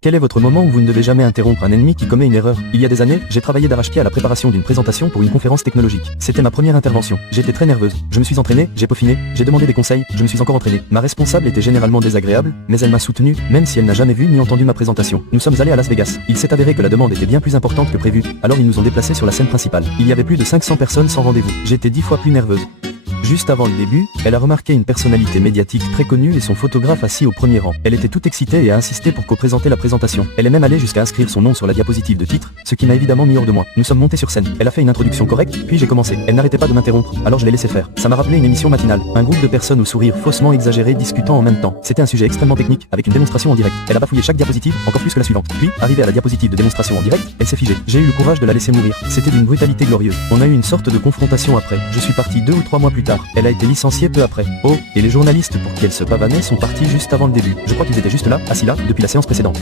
Quel est votre moment où vous ne devez jamais interrompre un ennemi qui commet une erreur? Il y a des années, j'ai travaillé d'arrache-pied à la préparation d'une présentation pour une conférence technologique. C'était ma première intervention. J'étais très nerveuse. Je me suis entraîné, j'ai peaufiné, j'ai demandé des conseils, je me suis encore entraîné. Ma responsable était généralement désagréable, mais elle m'a soutenu, même si elle n'a jamais vu ni entendu ma présentation. Nous sommes allés à Las Vegas. Il s'est avéré que la demande était bien plus importante que prévu, alors ils nous ont déplacés sur la scène principale. Il y avait plus de 500 personnes sans rendez-vous. J'étais 10 fois plus nerveuse. Juste avant le début, elle a remarqué une personnalité médiatique très connue et son photographe assis au premier rang. Elle était toute excitée et a insisté pour co-présenter la présentation. Elle est même allée jusqu'à inscrire son nom sur la diapositive de titre, ce qui m'a évidemment mis hors de moi. Nous sommes montés sur scène. Elle a fait une introduction correcte, puis j'ai commencé. Elle n'arrêtait pas de m'interrompre, alors je l'ai laissé faire. Ça m'a rappelé une émission matinale. Un groupe de personnes au sourire faussement exagéré discutant en même temps. C'était un sujet extrêmement technique, avec une démonstration en direct. Elle a bafouillé chaque diapositive, encore plus que la suivante. Puis, arrivée à la diapositive de démonstration en direct, elle s'est figée. J'ai eu le courage de la laisser mourir. C'était d'une brutalité glorieuse. On a eu une sorte de confrontation après. Je suis parti 2 ou 3 mois plus tard. Elle a été licenciée peu après. Oh, et les journalistes pour qui elle se pavanait sont partis juste avant le début. Je crois qu'ils étaient juste là, assis là, depuis la séance précédente.